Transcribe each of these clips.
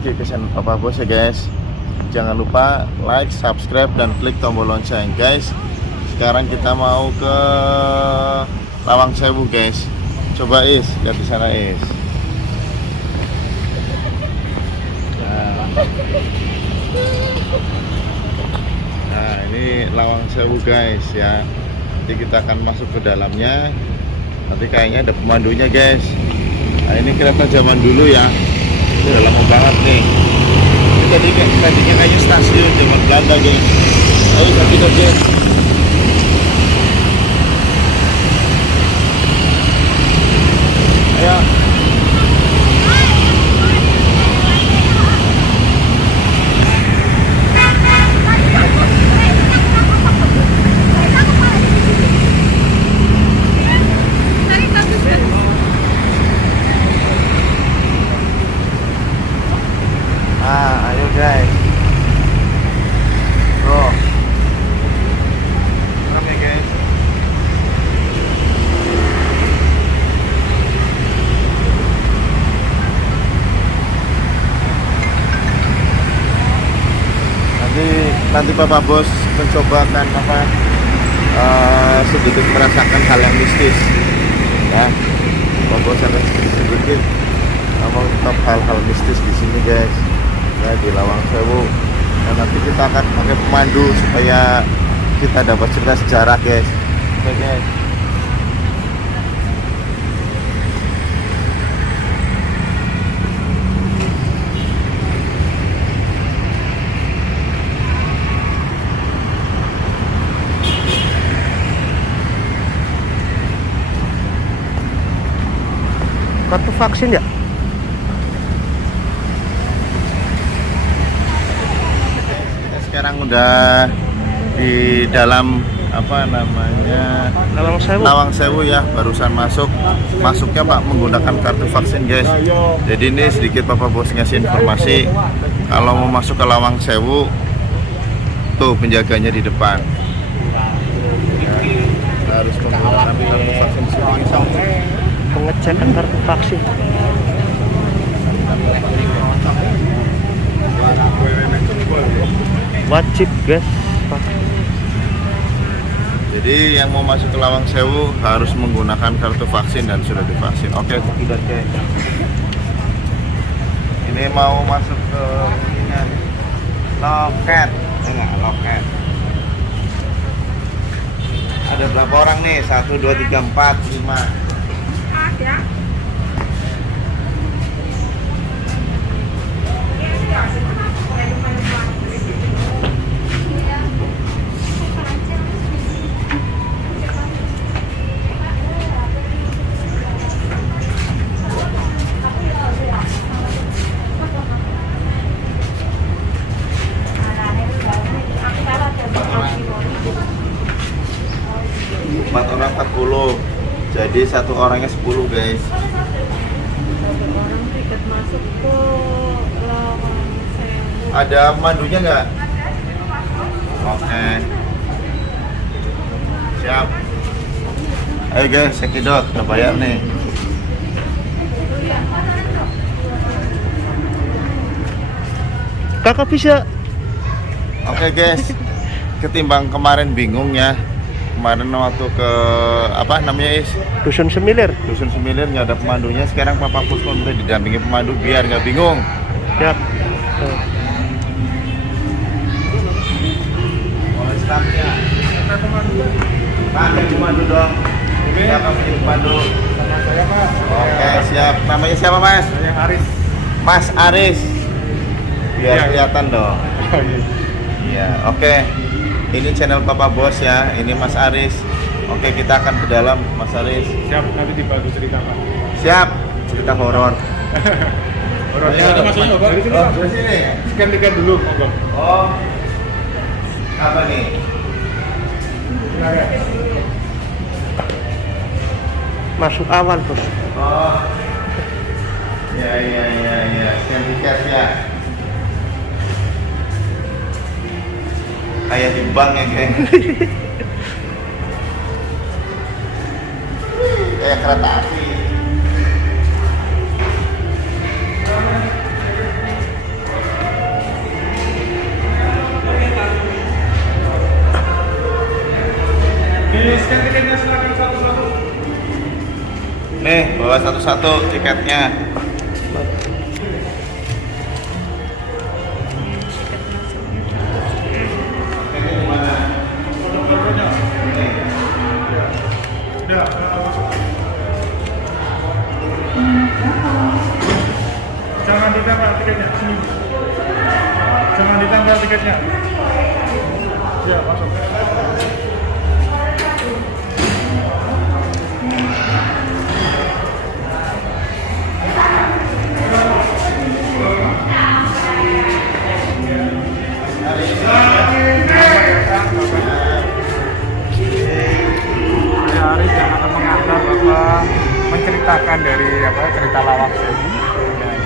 lagi ke channel Papa Bos ya guys. Jangan lupa like, subscribe, dan klik tombol lonceng guys. Sekarang kita mau ke Lawang Sewu guys. Coba Is, lihat di sana Is. Nah ini Lawang Sewu guys ya. Nanti kita akan masuk ke dalamnya. Nanti kayaknya ada pemandunya guys. Nah ini kereta zaman dulu ya. Udah lama banget nih. Jadi tadinya kayaknya stasiun zaman Belanda guys. Ayo kaki-kaki. Ayo. Ayo guys, bro, rekam ya guys. Nanti Papa Bos mencobakan sedikit merasakan hal yang mistis, ya. Papa Bos akan sedikit mengungkap hal-hal mistis di sini guys. Ya, di Lawang Sewu. Nah, nanti kita akan pakai pemandu supaya kita dapat cerita sejarah guys. Oke guys. Kartu vaksin ya? Sekarang udah di dalam Lawang Sewu. Lawang Sewu ya, barusan masuknya Pak menggunakan kartu vaksin guys. Jadi ini sedikit Papa Bos ngasih informasi kalau mau masuk ke Lawang Sewu tuh penjaganya di depan ya, harus menggunakan kartu vaksin Pengecekan kartu vaksin. Wajib guys. Jadi yang mau masuk ke Lawang Sewu harus menggunakan kartu vaksin dan sudah divaksin. Oke, tidak guys. Ini mau masuk ke loket, enggak loket. Ada berapa orang nih? 1, 2, 3, 4, 5. Ya. Empat orang 40. Jadi satu orangnya 10 guys. Satu orang tiket masuk ke Lawang Sewu. Ada mandunya nggak? Oke. Siap. Ayo guys, cekidot, udah bayar nih. Kakak bisa. Oke guys, ketimbang kemarin bingung ya. Kemarin waktu ke apa namanya Is? Dusun Semilir. Dusun Semilir nggak ada pemandunya. Sekarang Papa Bos minta didampingi pemandu biar nggak bingung. Siap. Mulai startnya. Pak, ada pemandu dong. Siapa menjadi pemandu? Sama saya Pak. Oke, siap. Namanya siapa Mas? Saya Aris. Mas Aris. Biar Iya. kelihatan dong. Iya, oke. Ini channel Papa Bos ya. Ini Mas Aris. Oke, kita akan ke dalam Mas Aris. Siap, nanti dibantu cerita Pak. Siap. Cerita horor. Orangnya masuknya Pak. Dari sini Pak. Dari sini. Scan tiket dulu, monggo. Oh. Apa nih? Masuk awal bos. Oh. Ya. Scan tiket ya. Kayak di bank ya geng. Kayak kereta api. Di scan tiketnya silakan satu-satu. Nih, bawa satu-satu tiketnya. Ini di mana? Foto-fotonya. Udah. Jangan ditambah tiketnya. Sini. Jangan ditambah tiketnya. Ya, masuk. Saya Arif yang akan mengantar Bapak menceritakan dari cerita Lawang Sewu.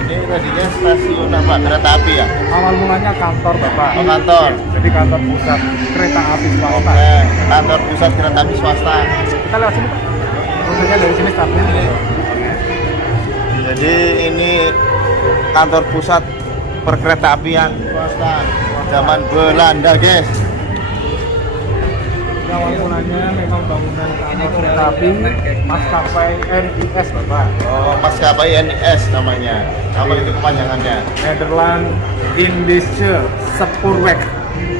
Ini tadinya stasiun apa? Kereta api ya? Awal mulanya kantor Bapak. Oh, kantor. Jadi kantor pusat kereta api swasta. Oke, kantor pusat kereta api swasta. Kita lewat sini Pak. Maksudnya dari sini startnya. Jadi ini kantor pusat perkereta apian swasta zaman Belanda, guys. Awal mulanya memang bangunan kantor kereta api maskapai NIS Bapak. Oh, maskapai NIS namanya. Apa itu kepanjangannya? Nederland Indische Spoorweg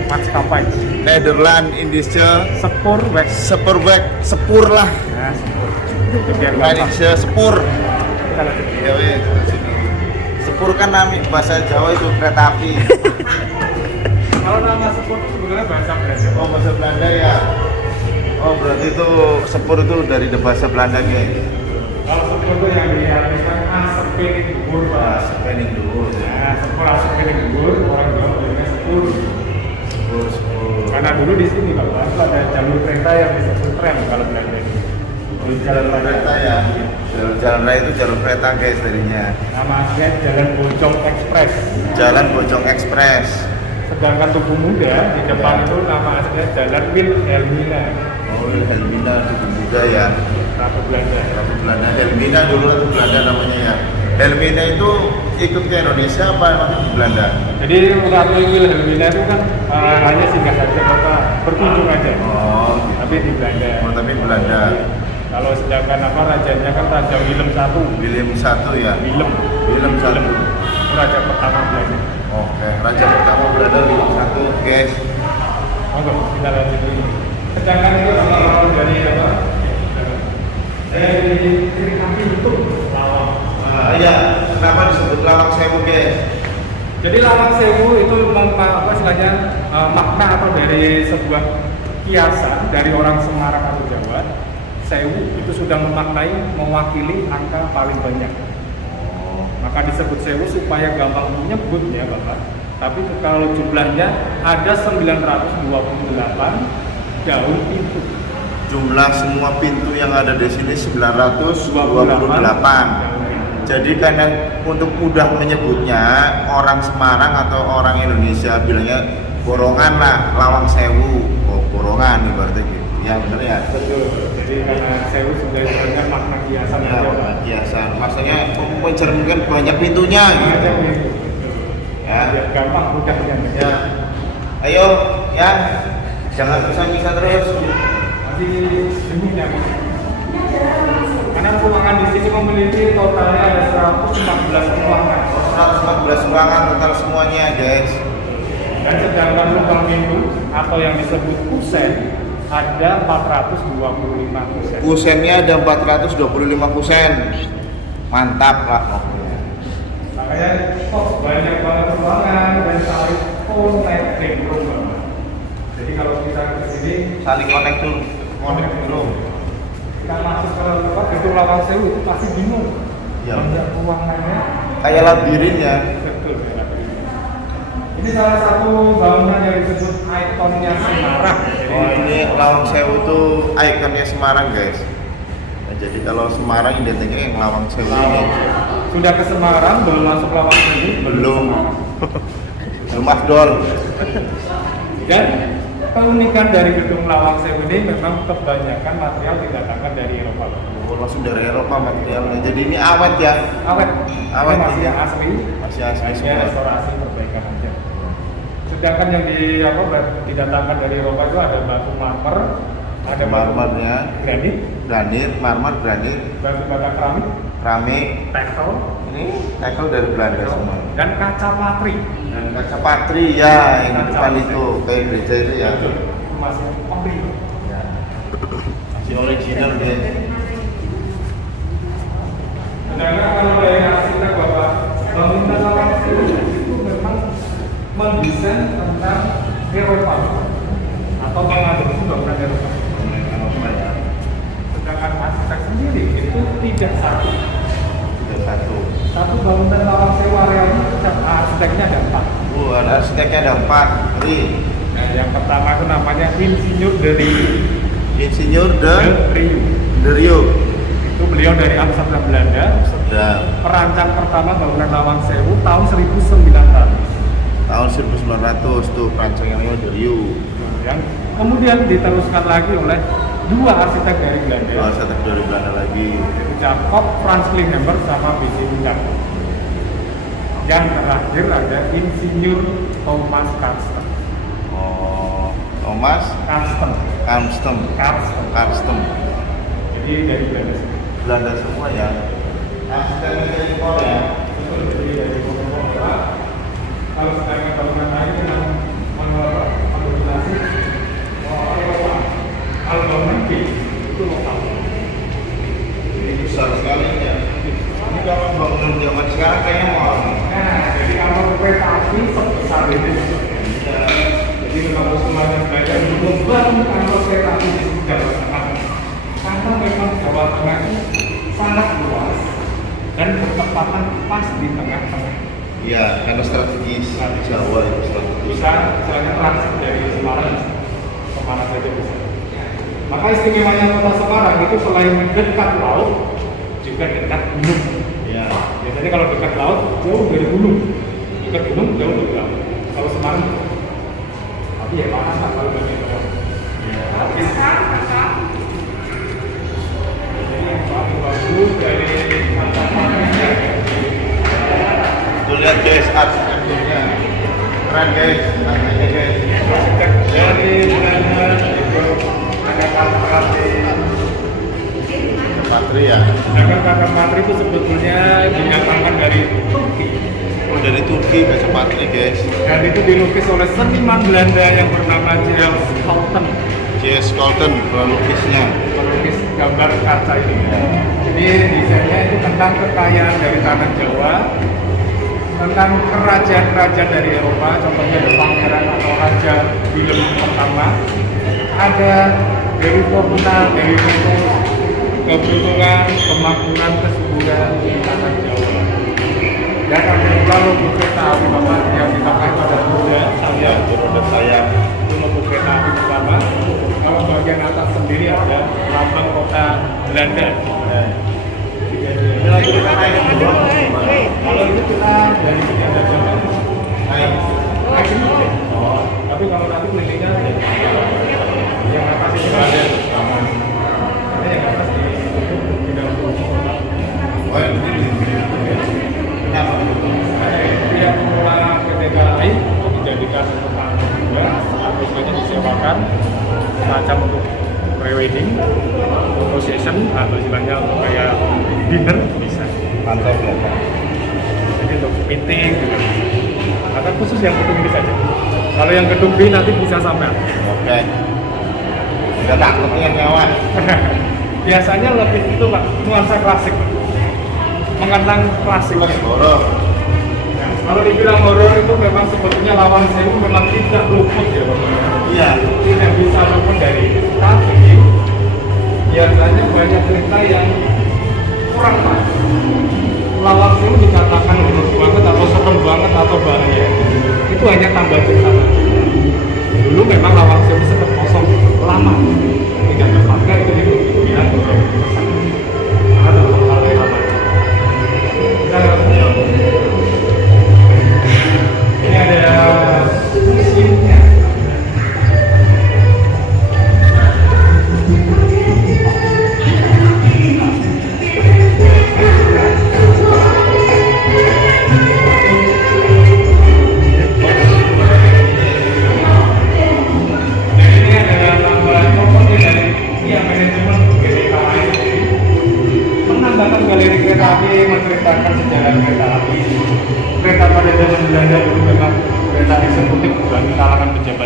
maskapai. Nederland Indische Spoorweg. Spoorweg, sepur lah. Nah, sepur. Itu biar gampang. Indische sepur. Kita lanjut. Ya wes, sini. Sepur kan nama bahasa Jawa itu kereta api. Kalau nama sepur sebenarnya bahasa Belanda. Oh, bahasa Belanda ya. Oh, berarti itu sepur itu dari bahasa Belanda, guys. Kalau sepur itu yang diartikan asepiring dhuwur, Pak. Spending dulu. Nah, sepur asepiring dhuwur, orang Jawa bilangnya sepur. Sepur. Karena dulu di sini Bapak, itu ada jalur kereta yang disebut tram kalau Belanda itu. Jalan kereta ya. Jalan raya itu jalur kereta, guys, tadinya. Nama aslinya Jalan Bojong Express. Jalan Bojong Express. Sedangkan Tugu Muda di depan itu nama aslinya Jalan Wilhelmina. Oh, Helmina itu juga ya. Ratu Belanda. Ratu Belanda. Helmina dulu Ratu Belanda namanya ya. Helmina itu ikut ke Indonesia apa emang di Belanda? Jadi Ratu Wilhelmina itu kan hanya singgah saja Bapak, berkunjung aja. Oh, Tapi di Belanda. oh tapi Belanda. Kalau sedangkan rajanya kan Raja Willem I. William I ya. Willem. Willem I. Itu raja pertama Belanda. Oke, raja pertama Belanda Willem I, guys. Monggo kita lanjut dulu. Sedangkan itu kalau dari apa? Dari cerita itu Lawang. Iya, kenapa disebut Lawang Sewu, guys? Jadi Lawang Sewu itu istilahnya makna atau dari sebuah kiasan dari orang Semarang atau Jawa. Sewu itu sudah memaknai mewakili angka paling banyak. Maka disebut sewu supaya gampang menyebut ya Bapak. Tapi kalau jumlahnya ada 928 daun pintu. Jumlah semua pintu yang ada di sini 928. Jadi karena untuk mudah menyebutnya orang Semarang atau orang Indonesia bilangnya borongan lah, Lawang Sewu. Oh, borongan ibaratnya gitu. Ya benar ya. Betul. Jadi karena sewu sudah sebenarnya makna kiasan Ya, aja. warna kiasan. Maksudnya mencerminkan banyak pintunya gitu. Ya, biar gampang mudahnya. Ya. Ayo, ya. Jangan bisa-bisa terus. Nanti sembunyinya. Karena ruangan di sini memiliki totalnya ada 114 ruangan. 114 ruangan total semuanya, guys. Dan sedangkan lubang pintu atau yang disebut kusen ada 425 kusen. Kusennya ada 425 kusen. Mantap lah pokoknya. Makanya kok banyak banget ruangan dan saling connecting room. Jadi kalau kita ke sini Saling connect room. kita masuk ke gedung Lawang Sewu itu pasti bingung. Ya. Banyak ruangannya. Kayak labirin ya. Betul. Ini salah satu bangunan yang disebut ikonnya Semarang. Oh, ini Lawang Sewu itu ikonnya Semarang, guys. Nah, jadi kalau Semarang identiknya yang Lawang Sewu ini. Sudah ke Semarang, belum masuk Lawang Sewu? Belum. Belum afdol. Dan keunikan dari gedung Lawang Sewu ini memang kebanyakan material didatangkan dari Eropa. Oh, langsung dari Eropa materialnya. Jadi ini awet ya. Awet. Awet. Ini masih yang asli. Masih asli Hanya semua. restorasi perbaikan aja. Sedangkan yang didatangkan dari Eropa itu ada batu marmer, Ada marmernya, granit, granit, marmer, granit, batu bata keramik, keramik. tekel, Ini tekel dari Belanda semua. dan kaca patri. Dan kaca patri ya, yang di depan Kaca itu kayak gereja itu ya. Itu masih ori. Ya. Masih original deh. Sedangkan kalau dari arsitek Bapak bangunan Lawang Sewu itu memang mendesain tentang Eropa atau mengadopsi bangunan Eropa. Apa ya? Sedangkan arsitek sendiri itu tidak satu. Tidak satu. Satu bangunan Lawang Sewu area ini arsiteknya ada 4. Ada arsiteknya ada 4. Jadi Nah, yang pertama itu namanya Insinyur dari Insinyur Rio. de Rio. Itu beliau dari Amsterdam Belanda. Dan Perancang pertama bangunan Lawang Sewu tahun 1900. tahun 1900 tuh perancangnya de Rio. Yang kemudian diteruskan lagi oleh 2 arsitek dari Belanda. Arsitek dari Belanda lagi. Jacob Franz Klingheimer sama B.J. Windar. Yang terakhir ada Insinyur Thomas Karsten. Oh, Thomas Karsten. Karsten. Jadi dari Belanda sendiri. Belanda semua ya. Arsiteknya dari Korea. Betul, jadi dari Korea. Kalau sedangkan bangunan lain dengan mendominasi Eropa. Kalau bangunan B itu lokal. Ini besar sekali ya. Ini kalau bangunan zaman sekarang kayaknya mau. Nah, jadi kalau kereta api sebesar ini. Jadi memang semuanya belajar membangun kantor kereta api di Jawa Tengah. Karena memang Jawa Tengah itu sangat luas dan bertepatan pas di tengah-tengah. Iya, karena strategis Jawa itu strategis. Bisa misalnya transit dari Semarang kemana saja bisa. Maka istimewanya kota Semarang itu selain dekat laut juga dekat gunung. Iya. Biasanya kalau dekat laut jauh dari gunung, dekat gunung jauh dari laut. Kalau Semarang, tapi ya panas lah kalau bagian bawah. Jadi yang paling bagus dari kata-katanya. Tuh lihat guys, arsitekturnya keren guys, namanya guys. Arsitek dari Belanda itu ada kata-kata. Patri ya. Sedangkan kakak Patri itu sebetulnya dinyatakan dari Turki. Oh, dari Turki kaca patri guys. Dan itu dilukis oleh seniman Belanda yang bernama J.L. Schouten. J.S. Colton pelukisnya. Melukis gambar kaca ini. Jadi desainnya itu tentang kekayaan dari tanah Jawa, tentang kerajaan-kerajaan dari Eropa, contohnya ada pangeran atau raja Willem pertama. Ada dari Fortuna, dari Venus, keberuntungan, kemakmuran, kesuburan di tanah Jawa. Dan ada juga logo kereta api Bapak yang dipakai pada roda sayap. Roda sayap. Itu logo kereta api pertama. Kalau bagian atas sendiri ada lambang kota Belanda. Ini lagi kita naik dulu. Kalau itu kita dari sini ada jalan. Naik. Naik sini boleh. Tapi kalau nanti kelilingnya ada. Yang atas ini ada. Ini yang atas di dalam rumah. Oh, ini. Kenapa? Itu yang mengelola PT KAI untuk dijadikan tempat juga atau istilahnya disewakan semacam untuk pre-wedding, photo session atau istilahnya untuk kayak dinner bisa. Mantap ya. Jadi untuk meeting juga bisa. Maka khusus yang gedung ini saja. Kalau yang gedung B nanti bisa sampai. Oke. Udah takut nih nyawa. Biasanya lebih itu Pak, nuansa klasik. Mengenang klasik. Horor. Nah, kalau dibilang horor itu memang sebetulnya Lawang Sewu memang tidak luput ya Bapak. Iya. Tidak bisa luput dari itu. Tapi biasanya banyak cerita yang kurang pas. Lawang Sewu dikatakan horor banget atau serem banget atau bahaya. Itu hanya tambah cerita. Dulu memang Lawang Sewu sempat kosong lama, tidak terpakai itu dibilang horor. Ada hal yang lama. Ini ada museumnya. Ini ada gambar properti dari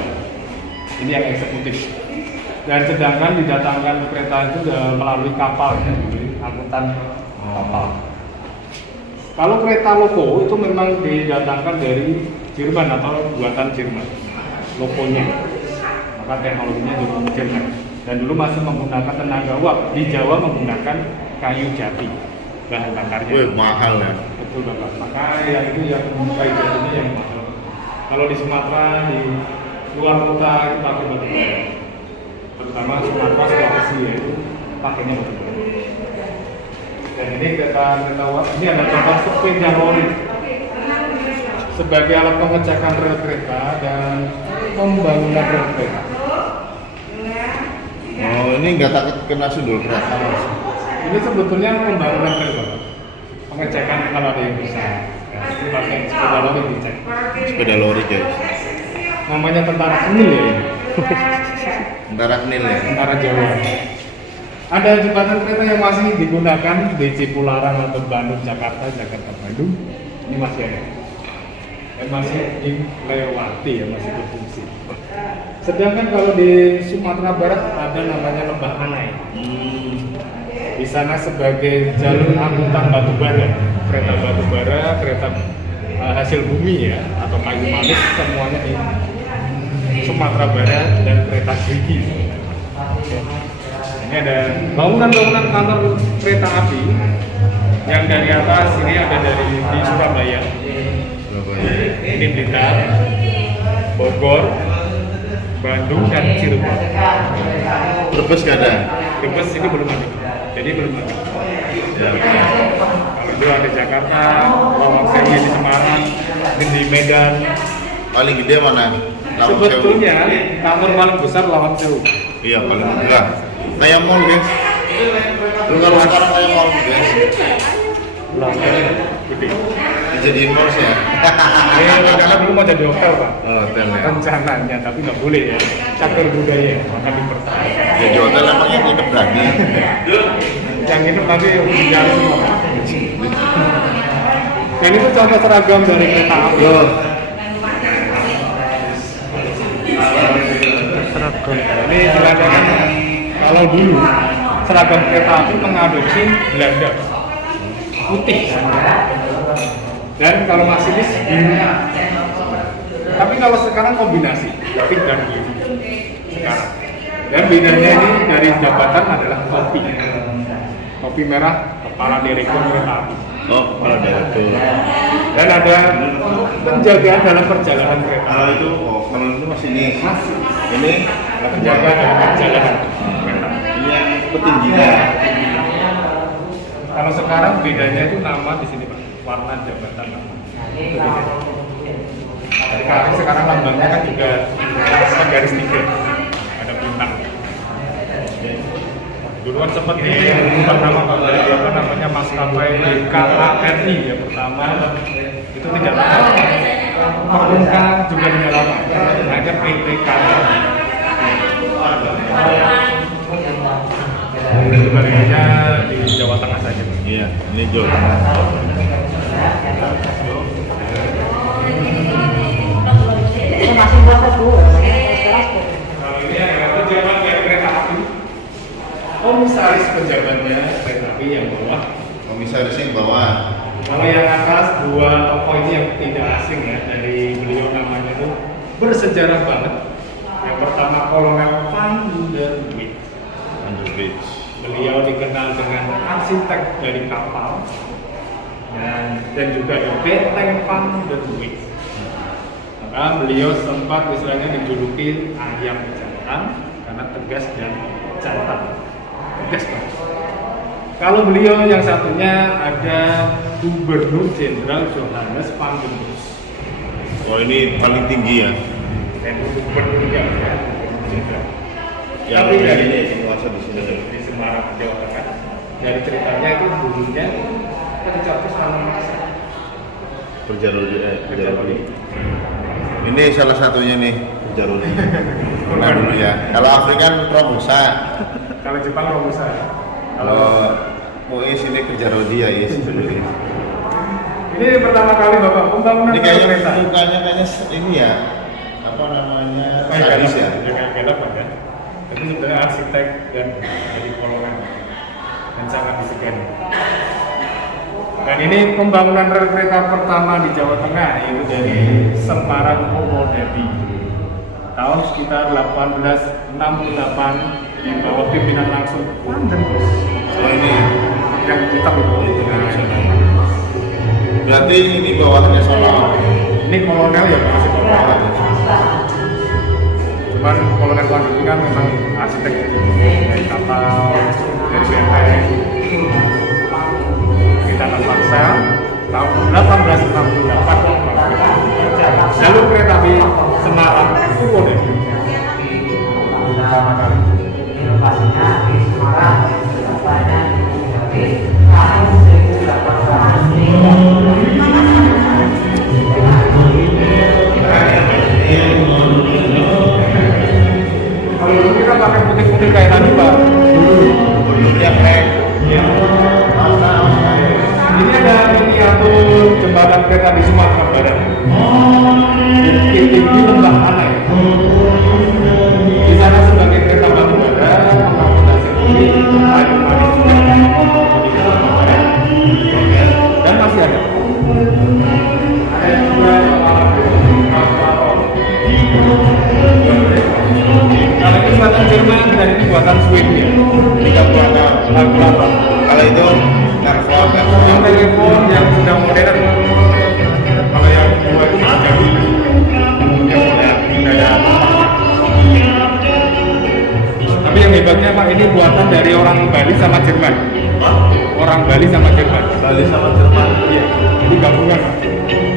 pejabat. Ini yang eksekutif. Dan sedangkan didatangkan kereta itu melalui kapal ya, angkutan kapal. Kalau kereta loko itu memang didatangkan dari Jerman atau buatan Jerman, lokonya. Maka teknologinya juga Jerman. Dan dulu masih menggunakan tenaga uap. Di Jawa menggunakan kayu jati bahan bakarnya. Wih, mahal ya. Betul Bapak. Maka yang itu yang kayu jatinya yang mahal. Kalau di Sumatera, di luar kota itu pakai batu bara. Terutama Sumatera, Sulawesi ya itu pakainya batu bara. Dan ini kereta uap. Ini ada contoh sepeda lori sebagai alat pengecekan rel kereta dan pembangunan rel kereta. Oh, ini nggak takut kena sundul kereta Mas? Ini sebetulnya pembangunan rel Bapak. Pengecekan kalau ada yang rusak. Ya, ini pakai sepeda lori dicek. Sepeda lori guys. Namanya tentara Kenil ya ini. Tentara Kenil ya. Tentara Jawa. Ada jembatan kereta yang masih digunakan di Cipularang atau Bandung, Jakarta, Jakarta, Bandung. Ini masih ada. Dan masih dilewati ya, masih berfungsi. Sedangkan kalau di Sumatera Barat ada namanya Lembah Anai. Di sana sebagai jalur angkutan batu bara, kereta batu bara, kereta hasil bumi ya, atau kayu manis semuanya di Sumatera Barat dan kereta gerigi. Ini ada bangunan-bangunan kantor kereta api yang dari atas ini ada dari di Surabaya. Ini Blitar, Bogor, Bandung dan Cirebon. Brebes nggak ada. Brebes ini belum ada, jadi belum ada. Ya. Kalau dulu ada Jakarta, Lawang Sewu di Semarang, ini di Medan. Paling gede mana? Lawang Sewu. Sebetulnya kantor paling besar Lawang Sewu. Iya, paling murah. Kayak mall guys. Lu kalau sekarang kayak mall guys. Gede. Dijadiin mall sih ya. Karena dulu mau jadi hotel Pak. Oh, hotel ya. Rencananya, tapi nggak boleh ya. Catur budaya, maka dipertahankan. Jadi hotel emang yang nginep berani. Yang ini nanti jalan semua. Dan itu contoh seragam dari kereta api. Loh, Seragam. Ini silakan. Kalau dulu seragam kereta api mengadopsi Belanda putih. Dan kalau masinis biru. Tapi kalau sekarang kombinasi pink dan biru. Sekarang. Dan bedanya ini dari jabatan adalah topi. Topi merah kepala direktur kereta api. oh kalau direktur. Dan ada penjagaan dalam perjalanan kereta. Kalau itu, oh kalau itu masih ini. Ini Penjagaan dalam perjalanan kereta. ini yang petingginya. Kalau sekarang bedanya itu nama di sini Pak, warna jabatan nama. Itu bedanya. Sekarang lambangnya kan juga garis tiga, ada bintang. Duluan sempat diubah nama Pak, dari apa namanya maskapai KARI ya pertama itu tidak lama. Perlengkap juga tidak lama. Akhirnya PT KARI. Itu bagiannya di Jawa Tengah saja. Iya, ini Jawa. Masih berapa Bu? Kalau ini adalah pejabat dari kereta api. Komisaris pejabatnya kereta api yang bawah. Komisarisnya yang bawah. Kalau yang atas dua tokoh ini yang tidak asing ya, dari beliau namanya itu bersejarah banget. Yang pertama Kolonel Van der Wijk. Underbridge. Beliau dikenal dengan arsitek dari kapal dan juga ada Benteng Van der Wijk. Maka beliau sempat istilahnya dijuluki ayam jantan karena tegas dan jantan. Tegas banget. Kalau beliau yang satunya ada Gubernur Jenderal Johannes van der Bos. Oh ini paling tinggi ya. Dan gubernurnya ya, jenderal. Yang Tapi dari ini penguasa di sini. di Semarang, Jawa Tengah. Dari ceritanya itu dulunya ketika itu selama masa Perjaroli. Ini salah satunya nih Perjaroli. Pernah dulu ya. Kalau Afrika kan Romusa. Kalau Jepang Romusa. Kalau Muiz ini Perjaroli ya Is dulu. Ini pertama kali Bapak pembangunan Ini kayaknya kereta. mukanya kayaknya ini ya. Apa apa namanya Kayak sadis ya. kayak velg kan. Tapi sebenarnya arsitek dan dari kolonel dan sangat disegani. Dan ini pembangunan rel kereta pertama di Jawa Tengah, yaitu dari Semarang ke Purwodadi tahun sekitar 1868 di bawah pimpinan langsung Pandan. Oh ini Yang kita itu. berarti ini bawahannya sono. Ini kolonel ya masih kolonel. Cuman kolonel Pandan ini kan memang arsitek dari kapal, dari benteng. Kita paksa tahun 1868 jalur kereta api Semarang Purwodadi pertama kali. Inovasinya di Semarang banyak di tahun 1800. Kalau dulu kita pakai putih-putih kayak tadi Pak. Dulunya keren. Ya. Ini ada miniatur jembatan kereta di Sumatera Barat. Bukit Tinggi Lembah Anai. Di sana sebagai kereta batu bara, mengakomodasi ini kayu manis juga di Sumatera Barat. Dan masih ada. Ada juga kalau ini buatan Jerman dan ini buatan Swedia. Tiga buatan. Kalkulator. Kalau itu telepon Yang telepon yang sudah modern. Kalau yang dua itu masih jadul. Yang tidak ada. Tapi yang hebatnya Pak, ini buatan dari orang Bali sama Jerman. Orang Bali sama Jerman. Bali sama Jerman. Iya. Jadi gabungan.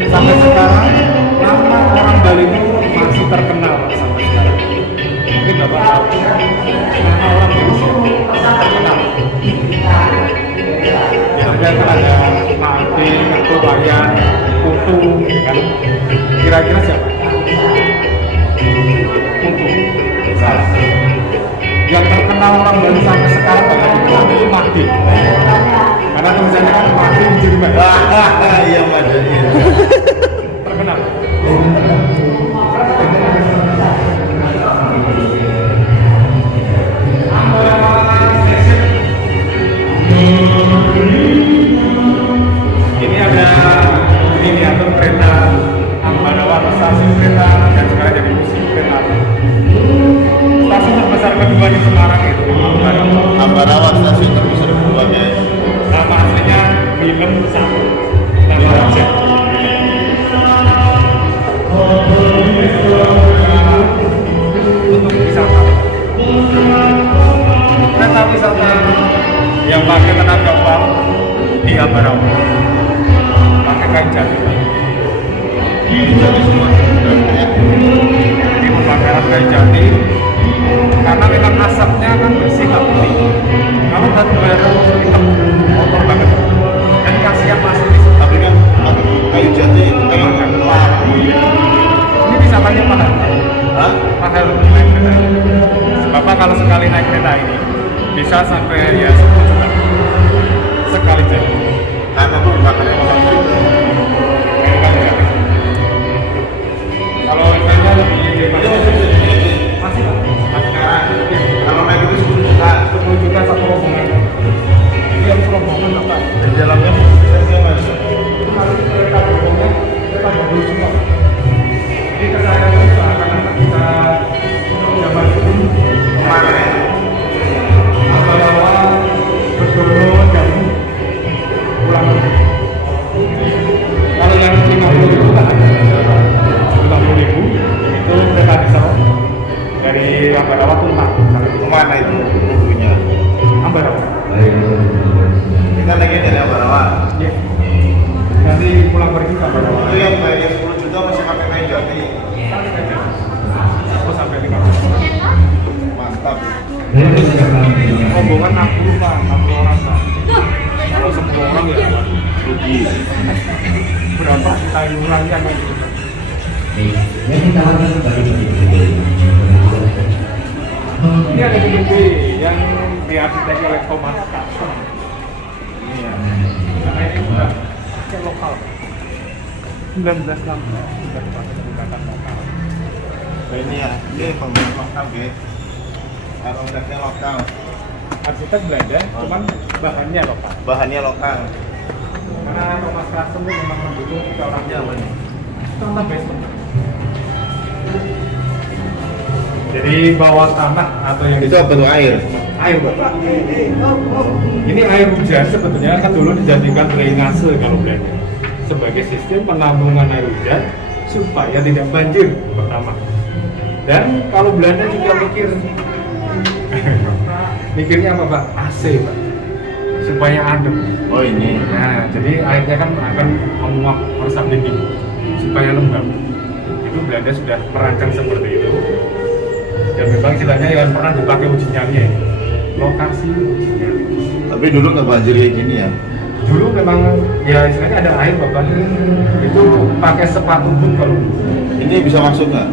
Sampai sekarang nama orang Bali itu masih terkenal sampai sekarang. Mungkin Bapak tahu. Nama orang Bali terkenal. Biasanya kan ada Mati, atau Wayan, Putu, kan? Kira-kira siapa? Putu. Salah. Yang terkenal orang Bali sampai sekarang banyak dikenal itu Mahdi. Karena tulisannya kan Mahdi di Jerman. Iya Madani. Terkenal. Ini ada miniatur kereta Ambarawa, stasiun kereta dan sekarang jadi museum kereta. Stasiun terbesar kedua di Semarang itu Ambarawa. Ambarawa stasiun terbesar kedua guys. Nama aslinya Willem I. Nama raja. Untuk wisata. Kereta wisata yang pakai tenaga uap di Ambarawa. Pakai kain jati. Ini pembakaran kayu jati karena memang asapnya kan bersih nggak putih. Kalau batu bara hitam kotor banget dan kasihan masuk di situ. Tapi kan kayu jati emang kan kelar. Ini wisatanya mahal. Hah? Mahal naik kereta ini. Bapak kalau sekali naik kereta ini bisa sampai ya 10 juta sekali jalan. Karena pembakarnya mahal. Kayak kayu jati. Kalau harganya lebih masih Pak. Masih Kalau naik itu 10 juta. 10 juta satu rombongan. Ini harus rombongan Bapak. Di dalamnya fasilitasnya mas. Kalau kereta gerbongnya kita 20 juta. Jadi kesana itu seakan-akan kita zaman dulu Kemana ya? Ambarawa Bedono Jambi pulang. Kalau yang 50.000 kan ada 50.000 itu kereta diesel dari Ambarawa ke Lemah. Kemana itu dulunya? Ambarawa. Kita naiknya dari Ambarawa. Iya. Nanti pulang pergi ke Ambarawa. Itu yang bayar 10 juta masih pakai kayu jati. Aku sampai 50. Mantap. Rombongan 60 Pak, 60 orang Pak. Kalau 10 orang ya Rugi. berapa kita iuran kan gitu Pak. Ini ada BPB yang diarsitek oleh Thomas Carson. Iya. Karena ini udah lokal. 1960 sudah dipakai menggunakan lokal. Nah, ini ya, ini bangunan lokal guys. Arsiteknya lokal. Arsitek Belanda, cuman bahannya lokal. Bahannya lokal. Karena Thomas Carson itu memang mendukung kita orangnya apa nih? Contoh basement. Jadi bawah tanah atau yang Itu apa tuh air? Air bapak. Ini air hujan sebetulnya kan dulu dijadikan drainase kalau Belanda sebagai sistem penampungan air hujan supaya tidak banjir pertama. Dan kalau Belanda juga mikirnya apa pak? AC pak, supaya adem. Oh ini. Nah jadi airnya kan akan menguap meresap dinding supaya lembab. Itu Belanda sudah merancang seperti itu. Dan memang istilahnya yang pernah dipakai uji nyali ya. Lokasi uji nyali. Tapi dulu nggak banjir kayak gini ya? Dulu memang ya istilahnya ada air bapak. Itu pakai sepatu boot kalau dulu. Ini bisa masuk nggak?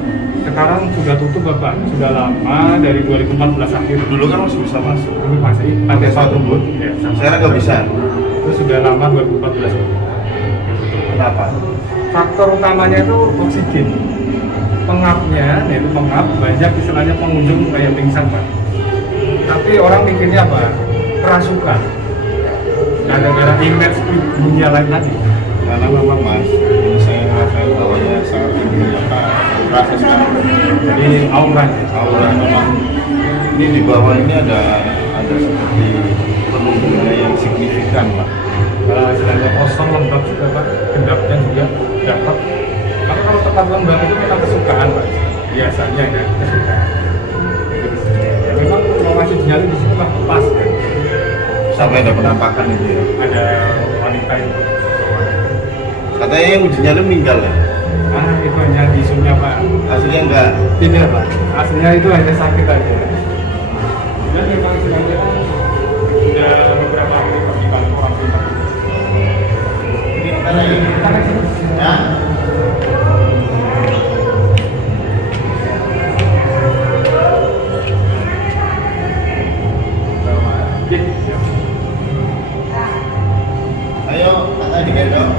Sekarang sudah tutup bapak, sudah lama dari 2014 akhir. Dulu kan masih bisa masuk. Dulu masih pakai sepatu boot. Ya, Sekarang nggak bisa. Itu sudah lama 2014. Kenapa? Faktor utamanya itu oksigen. Pengapnya, yaitu pengap banyak istilahnya pengunjung kayak pingsan pak. Tapi orang mikirnya apa? Kerasukan. Gara-gara image dunia lain tadi. Karena memang mas, ini saya rasain bawahnya sangat tinggi apa? Rasa sekarang. Jadi aura. Aura memang ini di bawah ini ada seperti penunggunya yang signifikan pak. Istilahnya kosong lembab juga pak. Gendapnya juga dapat. Maka kalau tempat lembab itu kita kesukaan pak. Biasanya ya kesukaan. Ya memang kalau masih nyali di sini mah pas kan. Sampai ada penampakan itu ya. Ada wanita yang Katanya yang uji nyali meninggal ya? itu hanya isunya pak. Aslinya enggak. Tidak pak. Aslinya itu hanya sakit aja. Dan memang istilahnya sudah beberapa hari pergi orang tua. Ini karena ini. Ya. Ayo, kakak digendong.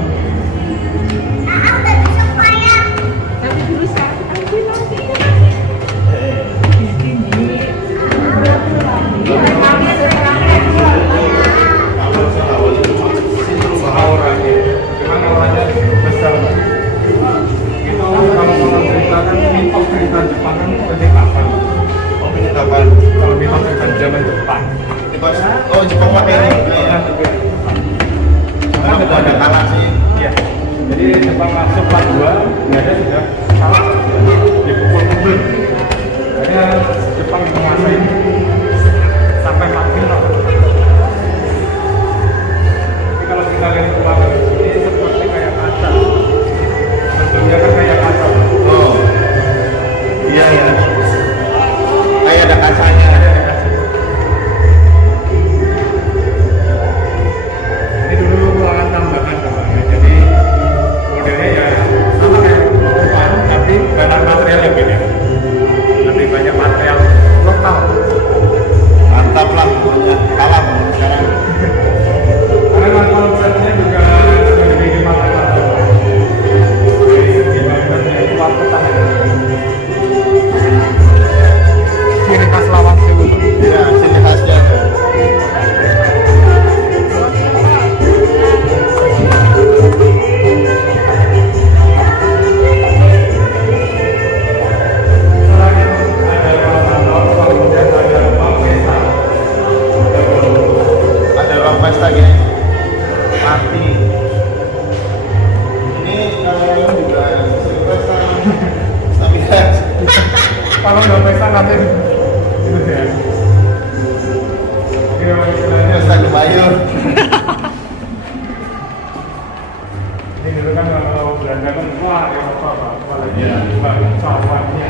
Tapi dulu saya nanti Auranya, memang auranya besar pak. Itu kalau orang ceritakan mitos cerita Jepang kan penyekapan. Oh, penyekapan. Kalau mitos cerita zaman Jepang. Ini pas. Oh, Jepang pakai ini juga ya. Karena udah ada kalah sih. Iya. Jadi Jepang masuk part 2, ada sudah salah dipukul. Akhirnya Jepang menguasai sampai part final. Tapi kalau kita lihat kemarin ini seperti kayak kaca. Bentuknya kan kayak kaca. Oh. Iya ya. Kayak ada kacanya. Ini dulu ruangan tambahan namanya. Jadi modelnya ya sama kayak rumah, tapi bahan material yang beda. Lebih banyak material lokal. Mantap lah pokoknya. Kalah pokoknya sekarang. Karena konsepnya juga sudah dibikin matang-matang. Dari segi bangunannya itu warna tahan. Ciri khas Lawang Sewu. Ya, sini khasnya. Selain ada kawasan laut, kemudian ada ruang pesta. Ada ruang pesta guys. Party. Ini kalau juga sering pesta. Tapi ya. Kalau nggak pesta nanti itu ya. Oke, istilahnya Pesta kebayur. ini dulu kan kalau Belanda kan wah Eropa pak, apalagi Iya. banyak cawannya.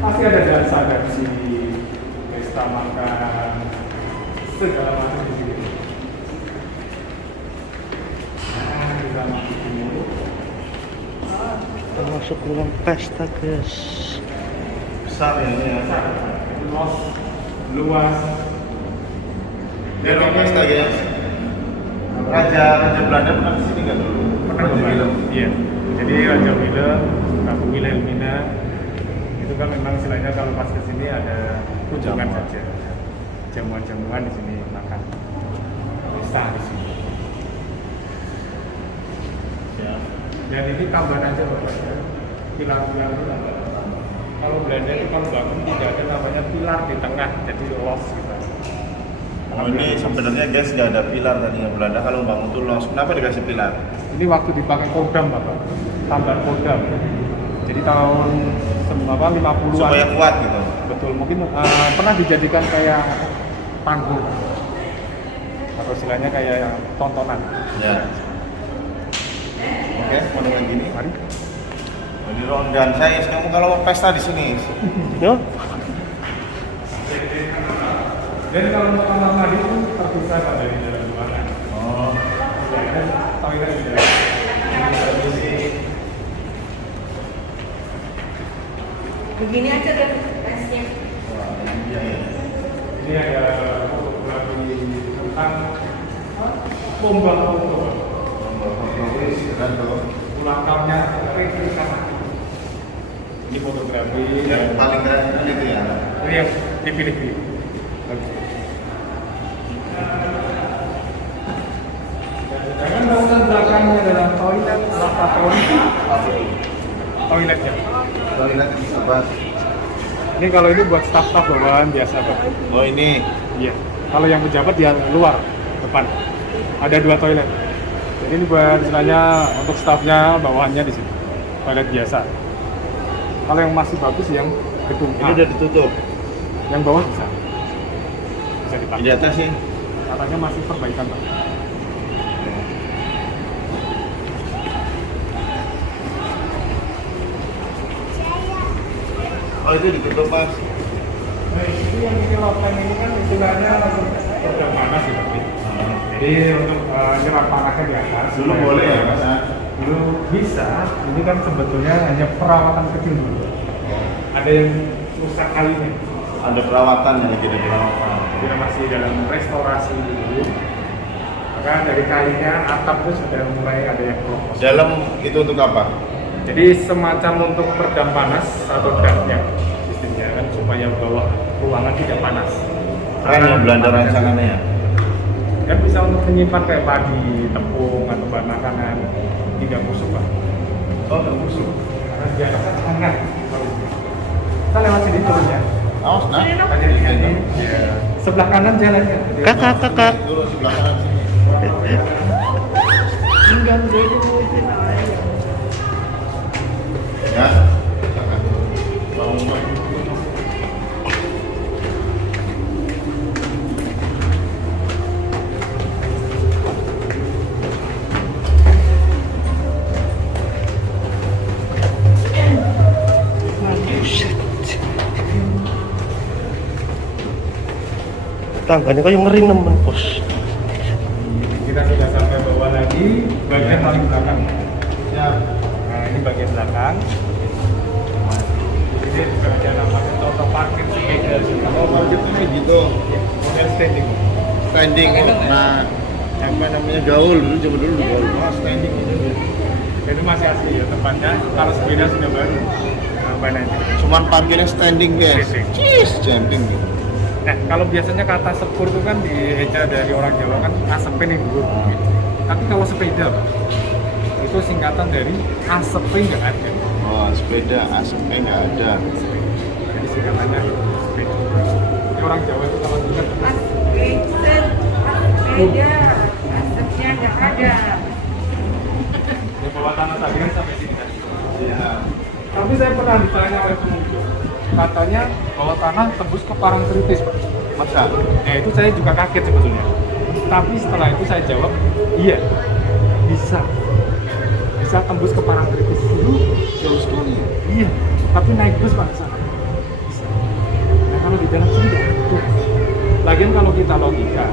Pasti ada dansa-dansi, pesta makan, segala macam di sini. Nah, kita masuk dulu. Kita masuk ruang pesta guys. Besar ya ini ya. Luas. Ini ruang pesta guys. Raja Belanda pernah kesini nggak dulu? Pernah Raja Bapak? Willem. Iya. Jadi Raja Willem, Ratu Wilhelmina juga memang istilahnya kalau pas ke sini ada kunjungan Jamuan. saja, jamuan-jamuan di sini makan, bisa di sini. Ya. Dan ini tambahan aja Bapak ya. Pilar-pilar itu tambah. Kalau Belanda itu kalau bangun tidak ada namanya pilar di tengah, jadi los gitu. Oh, ini sebenarnya guys nggak ada pilar tadinya Belanda kalau bangun tuh los. Kenapa dikasih pilar? Ini waktu dipakai Kodam Bapak, tambahan Kodam. Jadi tahun 50-an. Supaya kuat gitu. Betul, mungkin pernah dijadikan kayak panggung atau istilahnya kayak tontonan. Ya. Oke, mau dengan gini. Mari. Jadi dan saya kamu kalau pesta di sini. Yo, Dan kalau mau kamar mandi itu terpisah Pak dari dalam ruangan. Oh. Dan toilet di dalam. Begini aja deh tesnya. Ini ada fotografi tentang lomba foto. Dan tuh Ulang tahunnya Riki Sama. Ini fotografi yang paling keren itu ya. ini yang dipilih-pilih. Jangan bangunan belakangnya dalam toilet ala favorit. Toiletnya. Toilet ini apa? Ini kalau ini buat staff-staff bawahan biasa Pak. Oh ini. Iya. Kalau yang pejabat di luar depan. Ada 2 toilet. Jadi ini buat istilahnya untuk staffnya bawahannya di sini. Toilet biasa. Kalau yang masih bagus yang gedung Ini A. udah ditutup. Yang bawah bisa. Bisa dipakai. Di atas sih. Katanya masih perbaikan Pak. Oh itu ditutup Mas. Nah, ini yang ini loteng ini kan istilahnya udah panas ya Pak. Jadi untuk nyerap panasnya di atas. Dulu boleh ya Mas? Dulu bisa, ini kan sebetulnya hanya perawatan kecil dulu. Ada yang rusak kalinya, Ada perawatan yang jadi perawatan. kita masih dalam restorasi dulu. Maka dari kalinya atap itu sudah mulai ada yang keropos. Dalam itu untuk apa? Jadi semacam untuk peredam panas atau daknya sistemnya kan supaya bawah ruangan tidak panas. Keren ya Belanda rancangannya ya. Dan bisa untuk menyimpan kayak padi, tepung atau bahan makanan tidak busuk Pak. Oh nggak busuk. Karena di atas kan hangat. Kita lewat sini turunnya. Awas nah. Tanya lihat ini. Sebelah kanan jalannya. kakak. Dulu sebelah kanan sini. Enggak dulu itu Ya. Bangun. Tangganya kayak ngeri nemen bos. Kita sudah sampai bawah lagi bagian paling belakang. Ya. Nah ini bagian belakang. Ini juga ada namanya contoh parkir sepeda. Oh parkir tuh gitu. Model standing. Standing. Nah apa namanya gaul dulu dulu gaul. Oh standing itu. Itu masih asli ya tempatnya. Kalau sepeda sudah baru. Nah, Cuman parkirnya standing guys. Standing. Cheese jumping gitu. Nah, kalau biasanya kata sepur itu kan dieja dari orang Jawa kan asep nih dulu. Tapi kalau sepeda, Pak, itu singkatan dari asep nggak ada. Oh sepeda asapnya nggak ada. Jadi singkatannya sepeda. Jadi orang Jawa itu kalau ingat beda, asapnya nggak ada. ya bawah tanah tadi kan sampai sini tadi. Iya. Tapi saya pernah ditanya oleh pengunjung, katanya bawah tanah tembus ke Parangtritis, Pak. Masa? Ya itu saya juga kaget sebetulnya. Tapi setelah itu saya jawab, iya, bisa tembus ke Parangtritis. Jauh sekali. Iya, tapi naik bus Pak ke sana. Bisa. Nah kalau di dalam sini nggak ada. Lagian kalau kita logika,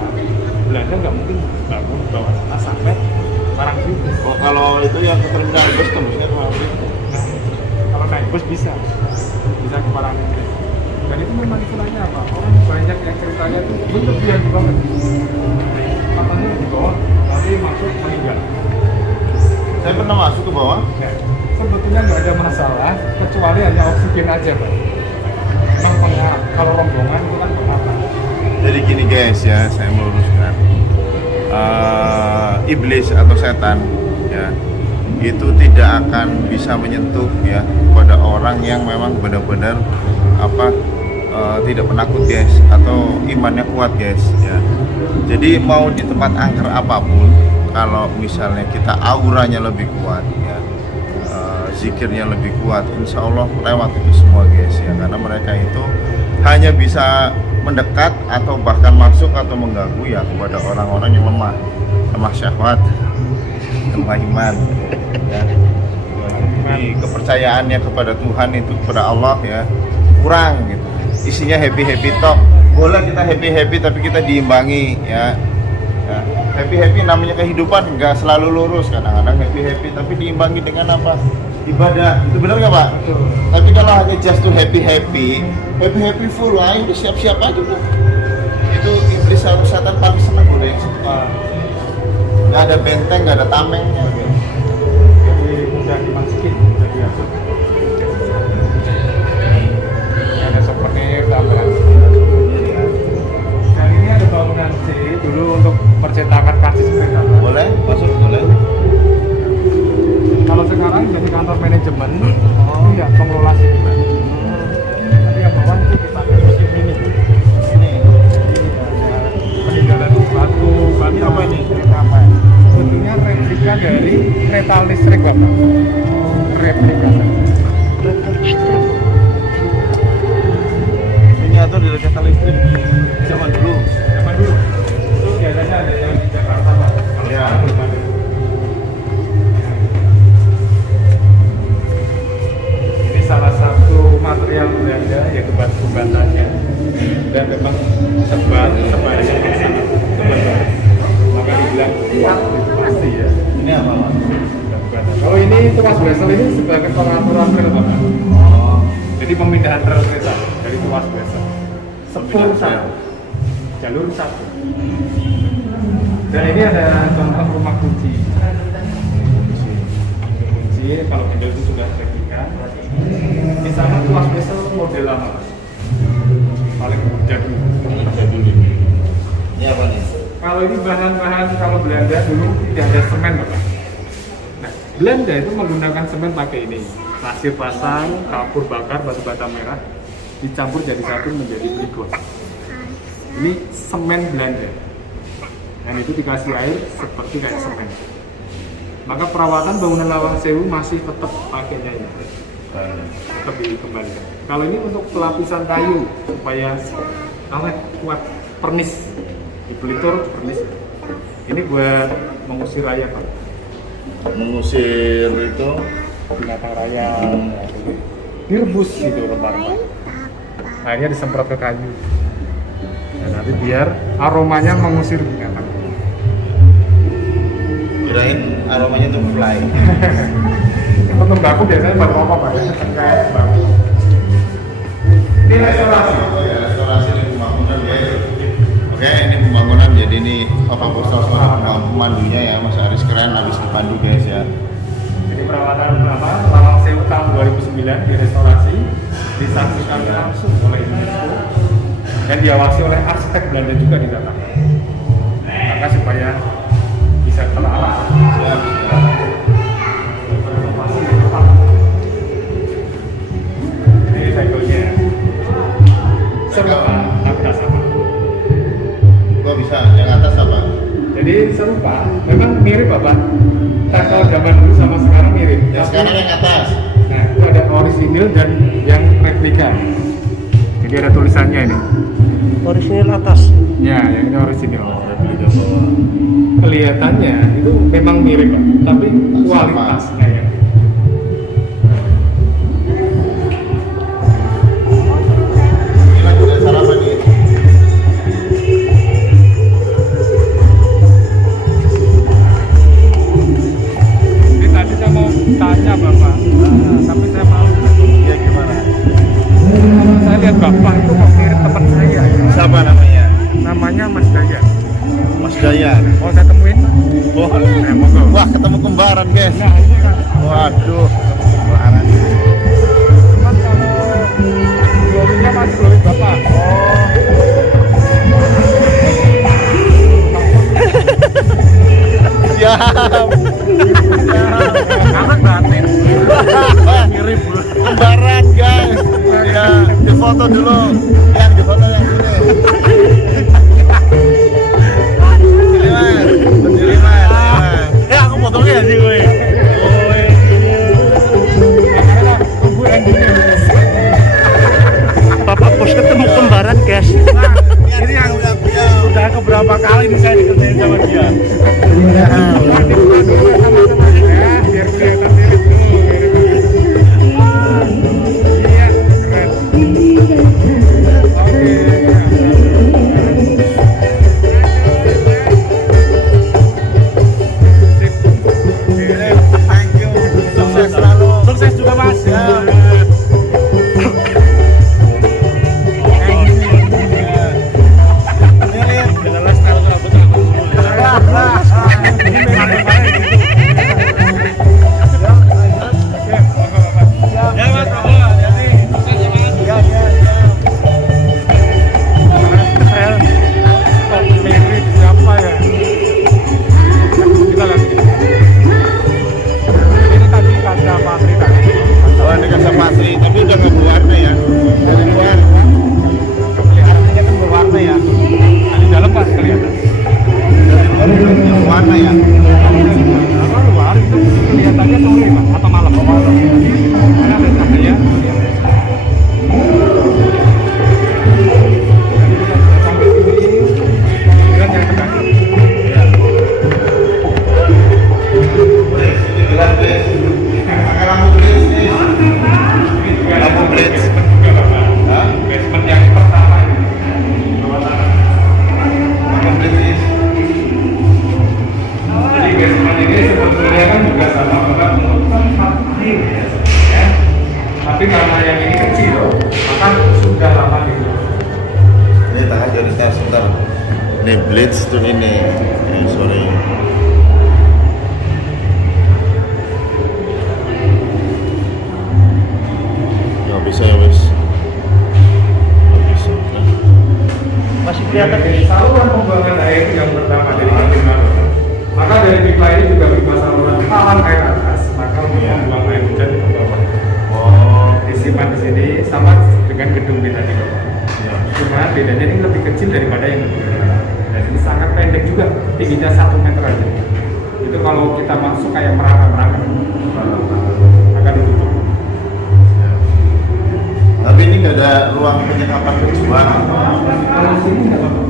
Belanda nggak mungkin bangun bawah tanah sampai Parangtritis. Oh kalau itu yang ke terminal bus tembusnya ke Parangtritis. Nah, kalau naik bus bisa ke Parangtritis. Dan itu memang istilahnya apa? Orang banyak yang ceritanya itu berlebihan banget. Katanya di bawah, tapi masuk meninggal. Saya pernah masuk ke bawah. Nah, sebetulnya nggak ada masalah, kecuali hanya oksigen aja Pak. kalau rombongan itu kan berapa? Jadi gini guys ya, saya meluruskan. Iblis atau setan ya itu tidak akan bisa menyentuh ya pada orang yang memang benar-benar tidak penakut guys atau imannya kuat guys ya. Jadi mau di tempat angker apapun, kalau misalnya kita auranya lebih kuat ya, zikirnya lebih kuat, insya Allah lewat itu semua guys ya, karena mereka itu hanya bisa mendekat atau bahkan masuk atau mengganggu ya kepada orang-orang yang lemah syahwat, lemah iman ya. Jadi kepercayaannya kepada Tuhan itu, kepada Allah ya, kurang gitu. Isinya happy talk, boleh kita happy tapi kita diimbangi ya. Happy namanya kehidupan nggak selalu lurus, kadang-kadang happy tapi diimbangi dengan apa? Ibadah. Itu benar nggak Pak? Betul. Tapi kalau hanya just to happy full lah, itu siap-siap aja tuh. Itu iblis atau setan paling seneng udah yang seperti itu. Nggak ada benteng, nggak ada tamengnya. Jadi mudah dimasukin, mudah diatur. Ada souvenir tambahan. Dan ini ada bangunan C dulu untuk percetakan karcis sepeda. Boleh? Masuk boleh? Kalau sekarang jadi kantor manajemen, itu ya pengelola sini. Tapi yang bawah itu dipakai museum ini. Ini. Ada peninggalan batu apa ini? Kereta apa? Sebetulnya replika dari kereta listrik Bapak. Replika. Miniatur dari kereta listrik zaman dulu. Zaman dulu. Itu biasanya ada yang di Jakarta Pak. Kalau Ya. sekarang belum ada. Ini salah satu material Belanda yaitu batu batanya, dan memang sebatnya sangat tebal. Maka dibilang kuat itu pasti ya. Ini apa Pak? Batu bata. Kalau ini tuas wesel ini sebagai pengaturan rel Bapak. Oh. Jadi pemindahan rel kereta dari tuas wesel. Sepur satu, jalur satu. Dan ini ada contoh rumah kunci. Kunci kalau tinggal itu sudah replika. Di sana tuas wesel model lama, paling jadul. Jadul ini. Ini apa nih? Kalau ini bahan-bahan kalau Belanda dulu tidak ada semen Bapak. Nah, Belanda itu menggunakan semen pakai ini. Pasir pasang, kapur bakar, batu bata merah dicampur jadi satu menjadi bligon. Ini semen Belanda. Dan itu dikasih air seperti kayak semen. Maka perawatan bangunan Lawang Sewu masih tetap pakainya ini. Tetap dikembalikan. Kalau ini untuk pelapisan kayu supaya awet kuat, pernis. Di Belitur pernis. Ini buat mengusir raya Pak. Mengusir itu Binatang raya. Direbus gitu rempah-rempah. Akhirnya disemprot ke kayu. Dan nanti biar aromanya mengusir binatang. kirain aromanya tuh fly. Untuk tembakau biasanya baru apa Pak? Kayak tembakau. Ini restorasi. Ya, restorasi ini pembangunan ya. Oke, ini pembangunan, jadi ini Bapak Bosal sama pemandunya ya, Mas Aris keren habis dipandu guys ya. Jadi perawatan apa? Lawang Sewu tahun 2009 direstorasi, disaksikan langsung oleh UNESCO dan diawasi oleh arsitek Belanda juga didatangkan. Maka supaya bisa terarah. Siap. Ini segolnya serupa atas apa? Gua bisa yang atas apa? Jadi serupa, memang mirip Bapak. Tackle zaman dulu sama sekarang mirip. Yang sekarang yang atas. Nah, itu ada orisinil dan yang replika. Jadi ada tulisannya ini. Orisinil atas. Ya, yang ini orisinil. Replika bawah. Kelihatannya itu memang mirip Pak, tapi kualitasnya ya. Ini lagi udah sarapan nih. Ini tadi saya mau tanya Bapak, tapi saya malu. Ya gimana? Saya lihat Bapak itu kok mirip teman saya. Siapa namanya? Namanya Mas Dayan. Mas Dayan. Mau saya temuin? Boleh. Monggo. Wah, ketemu kembaran guys. Nah, ini kan. Waduh, ketemu kembaran. Cuman kalau glowingnya masih glowing Bapak. foto dulu. Yang di foto yang sini. Sini mas, berdiri mas. Ya aku fotonya ya sih gue. Tunggu endingnya. Bapak bos ketemu kembaran guys. Nah, ini yang udah keberapa kali nih saya dikerjain sama dia. Nah, dibuka dulu sama-sama ya, biar kelihatan mirip dulu. Iya, keren. Oke. Sip. Thank you. Sukses selalu. Sukses juga mas. Oh, ini kaca patri, tapi udah nggak berwarna ya. Dari luar, artinya kan berwarna ya. Di dalam mas kelihatan. Dari luar udah punya warna ya. Kalau luar itu kelihatannya sore mas atau malam. Karena ada cahaya. Sampai sini, kemudian yang tengah. Ya. Blitz, ini gelas blitz. Pakai lampu blitz nih. Lampu blitz. Hah? Basement yang pertama ini. Bawah tanah. Lampu blitz. Jadi basement ini sebetulnya kan juga sama juga untuk tempat air ya sebenarnya. Tapi karena yang ini kecil, maka sudah lama gitu. Ini tahan jadi tes sebentar. Ini blitz tuh ini. Sorry. Nggak bisa ya wes. Nggak bisa. Masih kelihatan. Jadi, saluran pembuangan air yang pertama dari pipa. Maka dari pipa ini juga pipa saluran tahan air atas, maka untuk membuang air hujan ke bawah. Oh, Disimpan di sini sama dengan gedung B tadi Bapak. Cuma bedanya ini lebih kecil daripada yang gedung B. Dan ini sangat pendek juga, tingginya 1 meter aja. Itu kalau kita masuk kayak merangkak-merangkak, akan ditutup. tapi ini nggak ada ruang penyekapan kejuang. Kalau di sini nggak apa-apa,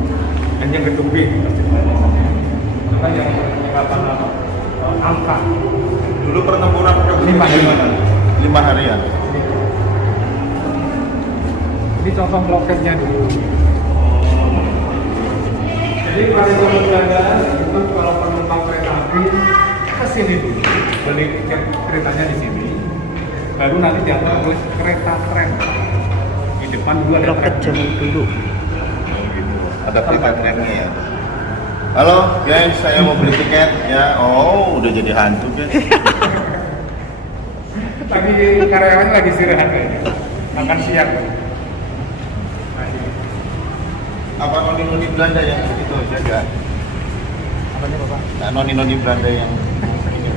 hanya gedung B. Maka yang penyekapan apa? Angka. Dulu pertempuran Lima hari. 5 harian. Ini contoh loketnya dulu. Jadi pada zaman Belanda itu kalau penumpang kereta api ke sini dulu, beli tiket keretanya di sini, baru nanti diantar oleh kereta tren. Di depan dulu ada Loket tren. zaman dulu. Ada tiket remnya ya. Halo guys, saya mau beli tiket ya. Oh, udah jadi hantu guys. Lagi karyawannya lagi istirahat kayaknya, makan siang. Apa noni-noni Belanda yang itu jaga? Apanya Bapak? Nah, noni-noni Belanda yang ini.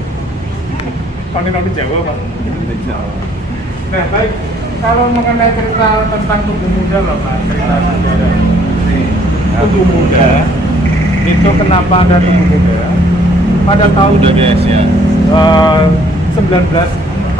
Noni Jawa Pak. Indonesia. Nah baik, kalau mengenai cerita tentang tubuh muda loh Pak, cerita sejarah. Tubuh muda, itu kenapa ada tubuh muda? Pada tahun Udah guys ya. 1945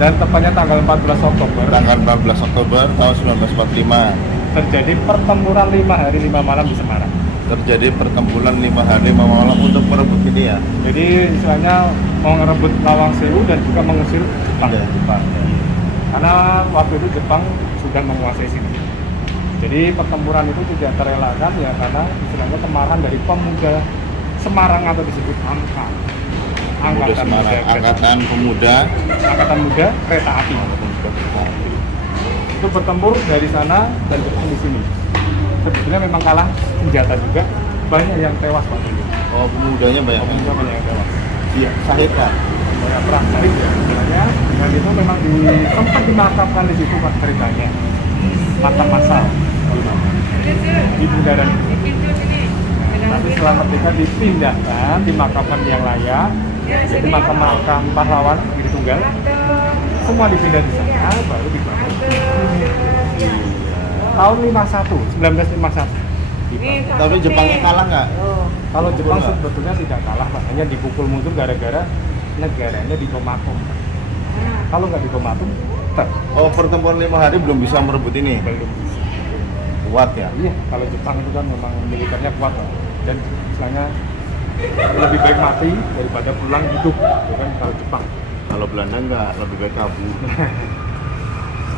dan tepatnya tanggal 14 Oktober Tanggal 14 Oktober tahun 1945 terjadi pertempuran 5 hari 5 malam di Semarang. terjadi pertempuran 5 hari 5 malam untuk merebut ini ya. Jadi istilahnya mau ngerebut Lawang Sewu dan juga mengusir Jepang. Ada Jepang. Ya. Karena waktu itu Jepang sudah menguasai sini. Jadi pertempuran itu tidak terelakkan ya karena istilahnya kemarahan dari pemuda Semarang atau disebut Angka. Pemuda Semarang, Angkatan Pemuda. Angkatan Muda Kereta Api. Itu bertempur dari sana dan bertemu di sini. Sebetulnya memang kalah senjata juga, banyak yang tewas Pak. Oh, pemudanya banyak. Pemuda banyak yang tewas. Iya, Sahid kan. Banyak perang salib ya istilahnya. Dan itu memang sempat dimakamkan di situ Pak ceritanya. Makam massal di bundaran itu. Tapi setelah merdeka dipindahkan, dimakamkan yang layak, yaitu makam-makam pahlawan di Tunggal. Semua dipindah di sana, baru dibangun tahun 1951. Ini Tapi Jepangnya kalah nggak? Oh. Kalau Jepang Enggak. sebetulnya tidak kalah, Pak. Hanya dipukul mundur gara-gara negaranya dikomatum. Nah, Kalau nggak dikomatum, Oh, pertemuan 5 hari belum bisa merebut ini. belum bisa. Kuat ya. Iya, kalau Jepang itu kan memang militernya kuat, Pak. Dan istilahnya lebih baik mati daripada pulang hidup, ya kan kalau Jepang. Kalau Belanda nggak, lebih baik kabur.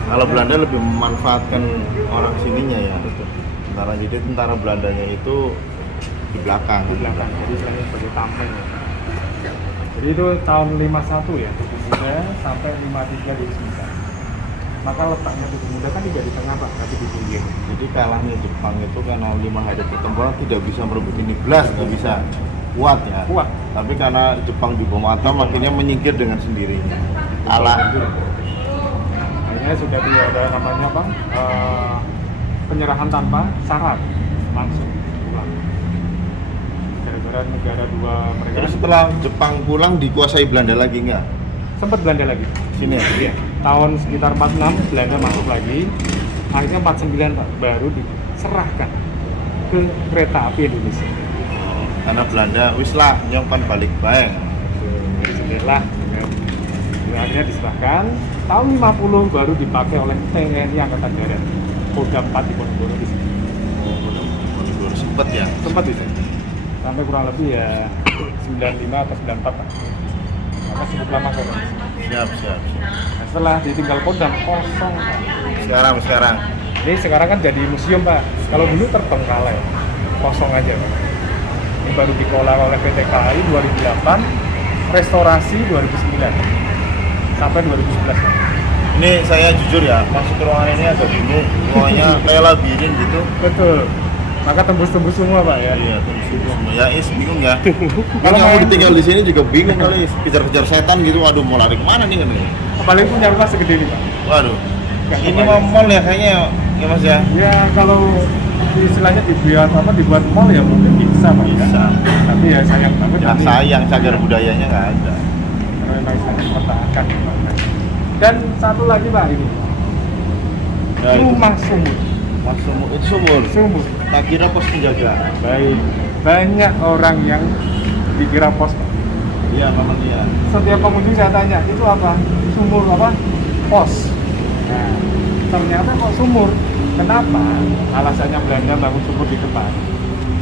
Kalau Belanda lebih memanfaatkan orang sininya ya. Jadi tentara Belandanya itu di belakang. Di belakang, jadi istilahnya sebagai tameng. Ya. Jadi itu tahun 51 ya, Tugu Muda sampai 53 di Sisa. Maka letaknya Tugu Muda kan tidak di tengah, Pak, tapi di pinggir. Jadi kalahnya Jepang itu karena 5 hari pertempuran tidak bisa merebut ini belas, nggak bisa kuat ya. Kuat. Tapi karena Jepang dibom atom akhirnya menyingkir dengan sendirinya. Kalah. Akhirnya sudah tidak ada namanya apa? Penyerahan tanpa syarat, langsung pulang. Gara-gara negara dua mereka Terus setelah Jepang pulang dikuasai Belanda lagi nggak? sempat Belanda lagi. Sini ya? Iya. Tahun sekitar 46 Belanda masuk lagi. Akhirnya 49 Pak, baru diserahkan ke kereta api Indonesia. Karena Belanda wis lah nyongkan balik bae. Bismillah. Akhirnya diserahkan. Tahun 50 baru dipakai oleh TNI Angkatan Darat. Kodam 4 di Ponorogo di sini. Baru sempet ya. Sempat itu. Sampai kurang lebih ya 95 atau 94 Pak. Maka cukup lama kan. Siap. Nah, setelah ditinggal Kodam kosong Pak. Sekarang. Ini sekarang kan jadi museum Pak. Kalau dulu terbengkalai, kosong aja Pak. Ini baru dikelola oleh PT KAI 2008, restorasi 2009 sampai 2011 Pak. Ini saya jujur ya, masuk ke ruangan ini agak bingung. Ruangannya kayak labirin gitu. Betul. Maka tembus-tembus semua Pak ya. Iya, terus semua. Ya, bingung ya. Kalau Kalau mau main- ditinggal di sini juga bingung kali, kejar-kejar setan gitu. Waduh, mau lari kemana nih kan? Apalagi punya rumah segede ini Pak. Waduh. Nggak Ini kebayang. mau mall ya kayaknya ya Mas ya. Ya kalau istilahnya dibuat mall ya mungkin bisa Pak ya. Bisa. Tapi ya sayang banget. Ya ini. sayang cagar budayanya nggak ada. Memang istilahnya pertahankan Pak. Dan satu lagi Pak ini. Ya, itu. Rumah sumur. Mas sumur itu sumur. Sumur. Tak kira pos penjaga. Baik. Banyak orang yang dikira pos Pak. Iya, memang iya. Setiap pengunjung saya tanya, itu apa? Sumur apa? Pos. Nah, ternyata kok sumur. Kenapa? Alasannya Belanda bangun sumur di depan.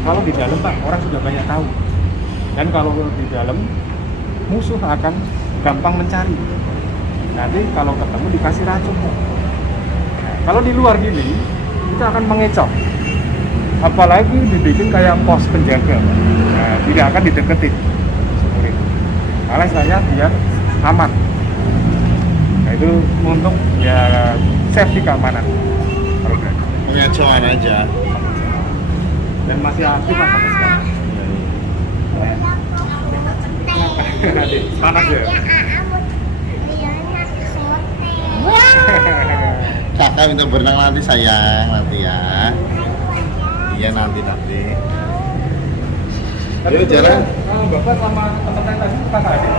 Kalau di dalam Pak, orang sudah banyak tahu. Dan kalau di dalam, musuh akan gampang mencari. Nanti kalau ketemu dikasih racun. Nah, kalau di luar gini, kita akan mengecoh. Apalagi dibikin kayak pos penjaga. Nah, tidak akan dideketin sumur itu. Karena istilahnya biar aman. Nah itu untuk ya safety keamanan. Kalau berani. Pengecohan aja. Dan masih aktif Pak sampai sekarang. Nanti panas ya. Kakak minta berenang nanti sayang, nanti ya. Iya nanti. Ayo jalan. Bapak sama teman tadi kakak adik.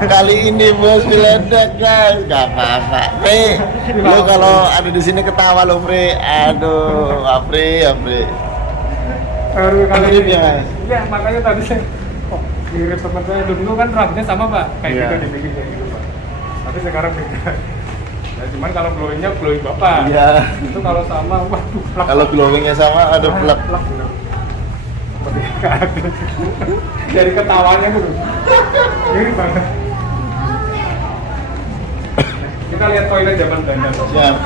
Kali ini bos meledak guys, gak apa-apa. Pre, lo kalau ada di sini ketawa lo Pre. Aduh, Apri. Baru kali Mirip ini. ya, Mas? Iya makanya tadi saya kok mirip teman saya dulu kan rambutnya sama Pak, kayak Iya. gitu dibikin kayak gitu Pak. Tapi sekarang beda. Ya, cuman kalau glowingnya glowing Bapak. Iya. Itu kalau sama, waduh. plak. Kalau glowingnya sama ada plak. Plak, gitu. Seperti nggak ada. Dari ketawanya tuh. Mirip banget. Kita lihat toilet zaman Belanda. Pak. Siap.